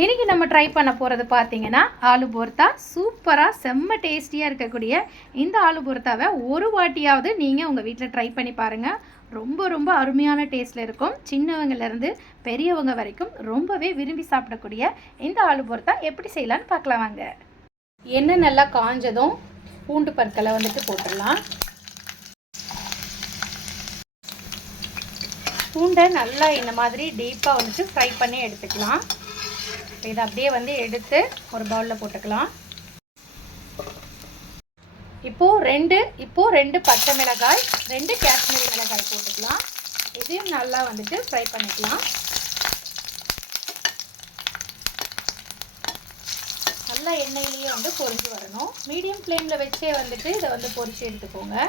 இன்றைக்கி நம்ம ட்ரை பண்ண போகிறது பார்த்தீங்கன்னா ஆலு போர்த்தா. சூப்பராக செம்ம டேஸ்டியாக இருக்கக்கூடிய இந்த ஆலு போர்த்தாவை ஒரு வாட்டியாவது நீங்கள் உங்கள் வீட்டில் ட்ரை பண்ணி பாருங்கள். ரொம்ப ரொம்ப அருமையான டேஸ்ட்டில் இருக்கும். சின்னவங்கலேருந்து பெரியவங்க வரைக்கும் ரொம்பவே விரும்பி சாப்பிடக்கூடிய இந்த ஆலு போர்த்தா எப்படி செய்யலான்னு பார்க்கலாம் வாங்க. எண்ணெய் நல்லா காஞ்சதும் பூண்டு பற்களை போட்டுடலாம். பூண்டை நல்லா இந்த மாதிரி டீப்பாக ஃப்ரை பண்ணி எடுத்துக்கலாம். இதை அப்படியே எடுத்து ஒரு பவுலில் போட்டுக்கலாம். இப்போது ரெண்டு பச்சை மிளகாய், 2 காஷ்மீரி மிளகாய் போட்டுக்கலாம். இதையும் நல்லா ஃப்ரை பண்ணிக்கலாம். நல்லா எண்ணெயிலேயே பொரிஞ்சு வரணும். மீடியம் ஃப்ளேமில் வச்சே இதை பொரிச்சு எடுத்துக்கோங்க.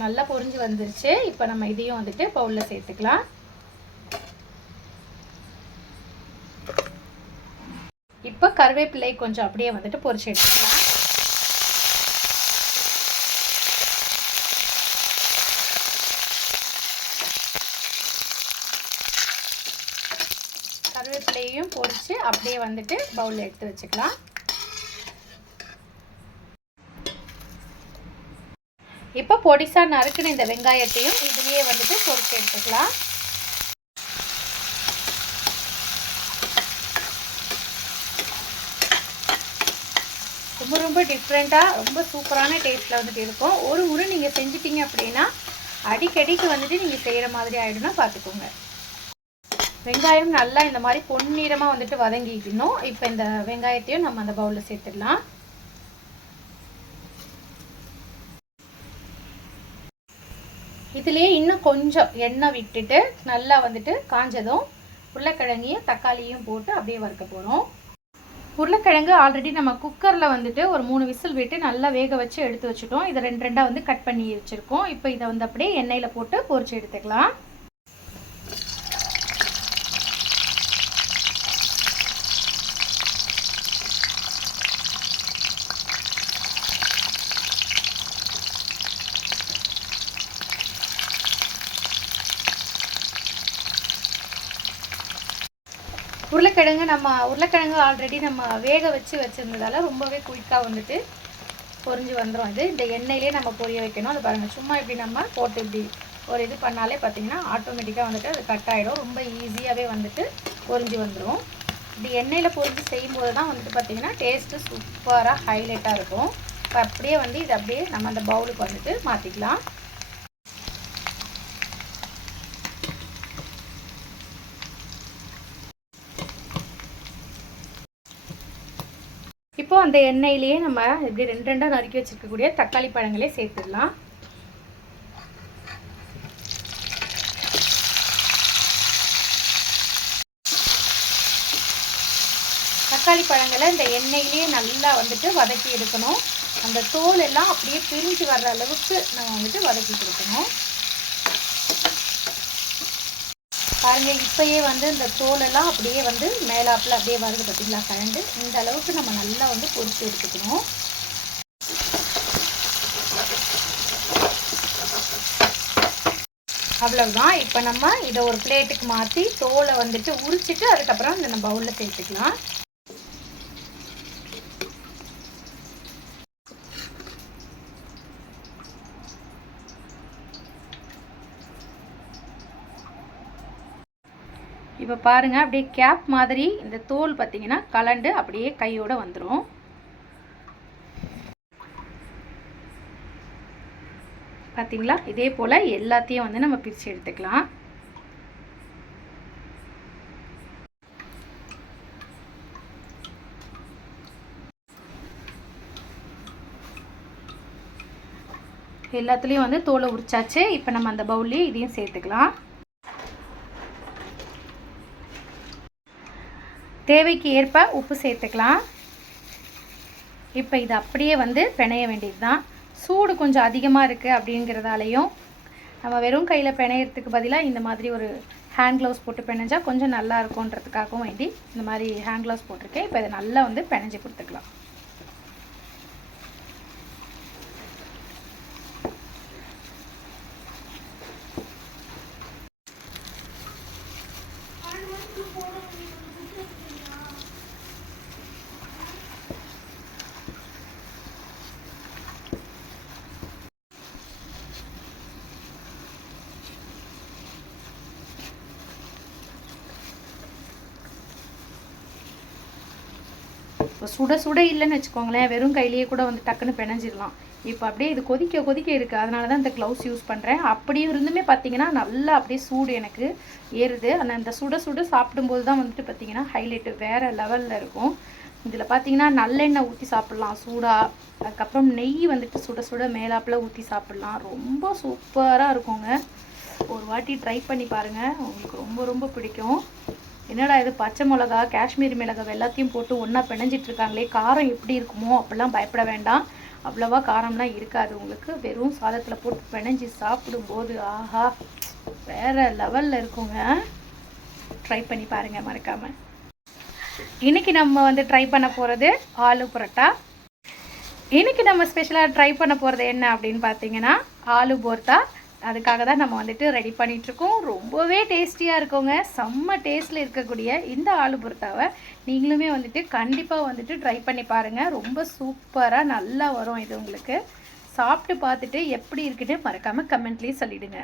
நல்லா பொரிஞ்சு வந்துருச்சு. இப்போ நம்ம இதையும் பவுலில் சேர்த்துக்கலாம். இப்போ கருவேப்பிலை கொஞ்சம் அப்படியே பொரிச்சு எடுத்துக்கலாம். கருவேப்பிலையும் பொரிச்சு அப்படியே பவுலில் எடுத்து வச்சுக்கலாம். இப்போ பொடிசா நறுக்குன இந்த வெங்காயத்தையும் இதுலயே பொரிச்சு எடுத்துக்கலாம். ரொம்ப ரொம்ப டிஃப்ரெண்ட்டாக ரொம்ப சூப்பரான டேஸ்ட்டில் இருக்கும். ஒரு முறை நீங்கள் செஞ்சிட்டிங்க அப்படின்னா அடிக்கடிக்கு நீங்கள் செய்கிற மாதிரி ஆகிடும்னா பார்த்துக்கோங்க. வெங்காயம் நல்லா இந்த மாதிரி பொன்னிறமாக வதங்கிக்கணும். இப்போ இந்த வெங்காயத்தையும் நம்ம அந்த பவுலில் சேர்த்துடலாம். இதுலேயே இன்னும் கொஞ்சம் எண்ணெய் விட்டுட்டு நல்லா காஞ்சதும் உருளைக்கிழங்கையும் தக்காளியும் போட்டு அப்படியே வறுக்க போகிறோம். உருளைக்கிழங்கு ஆல்ரெடி நம்ம குக்கரில் ஒரு 3 விசில் விட்டு நல்லா வேக வச்சு எடுத்து வச்சுட்டோம். இதை 2 கட் பண்ணி வச்சுருக்கோம். இப்போ இதை அப்படியே எண்ணெயில் போட்டு பொரிச்சு எடுத்துக்கலாம். உருளைக்கிழங்கு ஆல்ரெடி நம்ம வேக வச்சு வச்சுருந்ததால் ரொம்பவே குயிக்காக பொரிஞ்சு வந்துடும். இந்த எண்ணெயிலே நம்ம பொரிய வைக்கணும். அது பாருங்கள், சும்மா இப்படி நம்ம போட்டு இப்படி ஒரு இது பண்ணாலே பார்த்திங்கன்னா ஆட்டோமேட்டிக்காக அது கட் ஆகிடும். ரொம்ப ஈஸியாகவே பொரிஞ்சு வந்துடும். இப்படி எண்ணெயில் பொரிஞ்சு செய்யும்போது தான் பார்த்திங்கன்னா டேஸ்ட்டு சூப்பராக ஹைலைட்டாக இருக்கும். இப்போ அப்படியே இதை அப்படியே நம்ம அந்த பவுலுக்கு மாற்றிக்கலாம். இப்போ அந்த எண்ணெயிலேயே நம்ம இப்படி 2 நறுக்கி வச்சுருக்கக்கூடிய தக்காளி பழங்களே சேர்த்துடலாம். தக்காளி பழங்களை இந்த எண்ணெயிலேயே நல்லா வதக்கி எடுக்கணும். அந்த தோல் எல்லாம் அப்படியே பிரிஞ்சு வர்ற அளவுக்கு நம்ம வதக்கி கொடுக்கணும். பாருங்கள், இப்போயே இந்த தோலெல்லாம் அப்படியே மேலாப்பில் அப்படியே வருது பார்த்திங்களா கலண்டு. இந்த அளவுக்கு நம்ம நல்லா பொரிச்சு எடுத்துக்கணும். அவ்வளவுதான். இப்போ நம்ம இதை ஒரு பிளேட்டுக்கு மாற்றி தோலை உரிச்சிட்டு அதுக்கப்புறம் இந்த பவுலில் சேர்த்துக்கலாம். இப்போ பாருங்கள், அப்படியே கேப் மாதிரி இந்த தோல் பார்த்திங்கன்னா கலண்டு அப்படியே கையோடு வந்துடும். பார்த்திங்களா, இதே போல் எல்லாத்தையும் நம்ம பிரித்து எடுத்துக்கலாம். எல்லாத்துலேயும் தோலை உரிச்சாச்சு. இப்போ நம்ம அந்த பவுல்லையே இதையும் சேர்த்துக்கலாம். தேவைக்கு ஏற்ப உப்பு சேர்த்துக்கலாம். இப்போ இது அப்படியே பிணைய வேண்டியது தான். சூடு கொஞ்சம் அதிகமாக இருக்குது அப்படிங்கிறதாலையும் நம்ம வெறும் கையில் பிணையறதுக்கு பதிலாக இந்த மாதிரி ஒரு ஹேண்ட் க்ளவுஸ் போட்டு பிணைஞ்சால் கொஞ்சம் நல்லா இருக்கும்ன்றதுக்காகவும் வேண்டி இந்த மாதிரி ஹேண்ட் க்ளவுஸ் போட்டிருக்கேன். இப்போ இதை நல்லா பிணைஞ்சு கொடுத்துக்கலாம். இப்போ சுட சுட இல்லைன்னு வச்சுக்கோங்களேன், வெறும் கையிலேயே கூட வந்து டக்குன்னு பிணைஞ்சிடலாம். இப்போ அப்படியே இது கொதிக்க கொதிக்க இருக்குது, அதனால தான் இந்த க்ளவுஸ் யூஸ் பண்ணுறேன். அப்படியும் இருந்துமே பார்த்தீங்கன்னா நல்லா அப்படியே சூடு எனக்கு ஏறுது. ஆனால் இந்த சுட சுட சாப்பிடும்போது தான் வந்துட்டு பார்த்தீங்கன்னா ஹைலைட்டு வேறு லெவலில் இருக்கும். இதில் பார்த்தீங்கன்னா நல்லெண்ணெய் ஊற்றி சாப்பிட்லாம் சூடாக. அதுக்கப்புறம் நெய் வந்துட்டு சுட சுட மேலாப்பில் ஊற்றி சாப்பிட்லாம். ரொம்ப சூப்பராக இருக்குங்க. ஒரு வாட்டி ட்ரை பண்ணி பாருங்கள், உங்களுக்கு ரொம்ப ரொம்ப பிடிக்கும். என்னடா இது பச்சை மிளகா, காஷ்மீரி மிளகாய் எல்லாத்தையும் போட்டு ஒன்றா பிணைஞ்சிட்ருக்காங்களே, காரம் எப்படி இருக்குமோ அப்படிலாம் பயப்பட வேண்டாம். அவ்வளோவா காரம்லாம் இருக்காது உங்களுக்கு. வெறும் சாதத்தில் போட்டு பிணைஞ்சி சாப்பிடும்போது ஆஹா வேறு லெவலில் இருக்குங்க. ட்ரை பண்ணி பாருங்கள் மறக்காமல். இன்றைக்கி நம்ம வந்து ட்ரை பண்ண போகிறது ஆலு பரோட்டா. இன்றைக்கி நம்ம ஸ்பெஷலாக ட்ரை பண்ண போகிறது என்ன அப்படின்னு பார்த்தீங்கன்னா ஆலு போர்த்தா. அதுக்காக தான் நம்ம வந்துட்டு ரெடி பண்ணிகிட்ருக்கோம். ரொம்பவே டேஸ்டியாக இருக்குங்க. செம்ம டேஸ்ட்டில் இருக்கக்கூடிய இந்த ஆலு பரோட்டாவை நீங்களுமே வந்துட்டு கண்டிப்பாக வந்துட்டு ட்ரை பண்ணி பாருங்கள். ரொம்ப சூப்பராக நல்லா வரும் இது உங்களுக்கு. சாப்பிட்டு பார்த்துட்டு எப்படி இருக்குன்னு மறக்காமல் கமெண்ட்லேயே சொல்லிவிடுங்க.